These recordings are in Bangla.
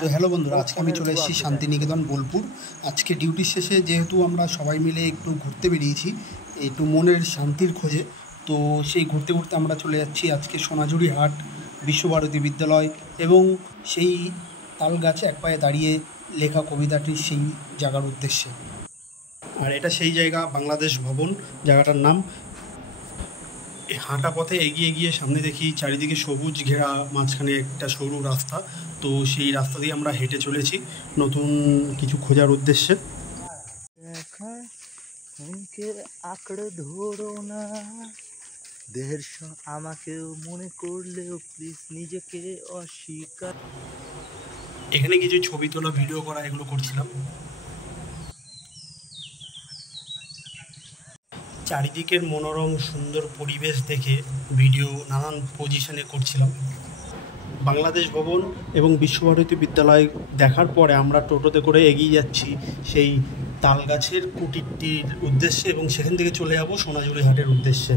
তো হ্যালো বন্ধুরা, আজকে আমি চলে এসেছি শান্তিনিকেতন বোলপুর। আজকে ডিউটির শেষে যেহেতু আমরা সবাই মিলে একটু ঘুরতে বেরিয়েছি একটু মনের শান্তির খোঁজে, তো সেই ঘুরতে ঘুরতে আমরা চলে যাচ্ছি আজকে সোনাঝুরি হাট, বিশ্বভারতী বিদ্যালয় এবং সেই তাল গাছে এক পায়ে দাঁড়িয়ে লেখা কবিতাটির সেই জায়গার উদ্দেশ্যে। আর এটা সেই জায়গা বাংলাদেশ ভবন জায়গাটার নাম। এই হাঁটা পথে এগিয়ে গিয়ে সামনে দেখি চারিদিকে সবুজ ঘেরা, মাঝখানে একটা সরু রাস্তা। তো সেই রাস্তা দিয়ে আমরা হেঁটে চলেছি নতুন কিছু খোঁজার উদ্দেশ্যে। আঁকড়ে ধরো না দেহের আমাকেও মনে করলেও প্লিজ নিজেকে অস্বীকার। এখানে কিছু ছবি তোলা, ভিডিও করা, এগুলো করছিলাম। চারিদিকের মনোরম সুন্দর পরিবেশ দেখে ভিডিও নানান পজিশনে করছিলাম। বাংলাদেশ ভবন এবং বিশ্বভারতী বিদ্যালয় দেখার পরে আমরা টোটোতে করে এগিয়ে যাচ্ছি সেই তালগাছের কুটিরটির উদ্দেশ্যে এবং সেখান থেকে চলে যাব সোনাঝুরি হাটের উদ্দেশ্যে।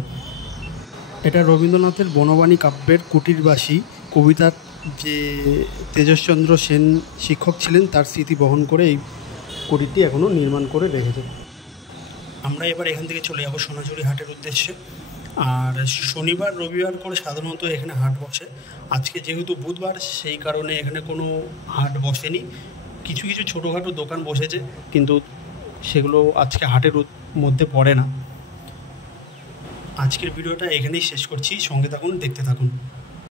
এটা রবীন্দ্রনাথের বনবাণী কাব্যের কুটিরবাসী কবিতার যে তেজশ্চন্দ্র সেন শিক্ষক ছিলেন তার স্মৃতি বহন করে এই কুটিরটি এখনও নির্মাণ করে রেখেছে। আমরা এবার এখান থেকে চলে যাব সোনাঝুরি হাটের উদ্দেশ্যে। আর শনিবার রবিবার করে সাধারণত এখানে হাট বসে। আজকে যেহেতু বুধবার, সেই কারণে এখানে কোনো হাট বসেনি। কিছু কিছু ছোটোখাটো দোকান বসেছে, কিন্তু সেগুলো আজকে হাটের মধ্যে পড়ে না। আজকের ভিডিওটা এখানেই শেষ করছি। সঙ্গে থাকুন, দেখতে থাকুন।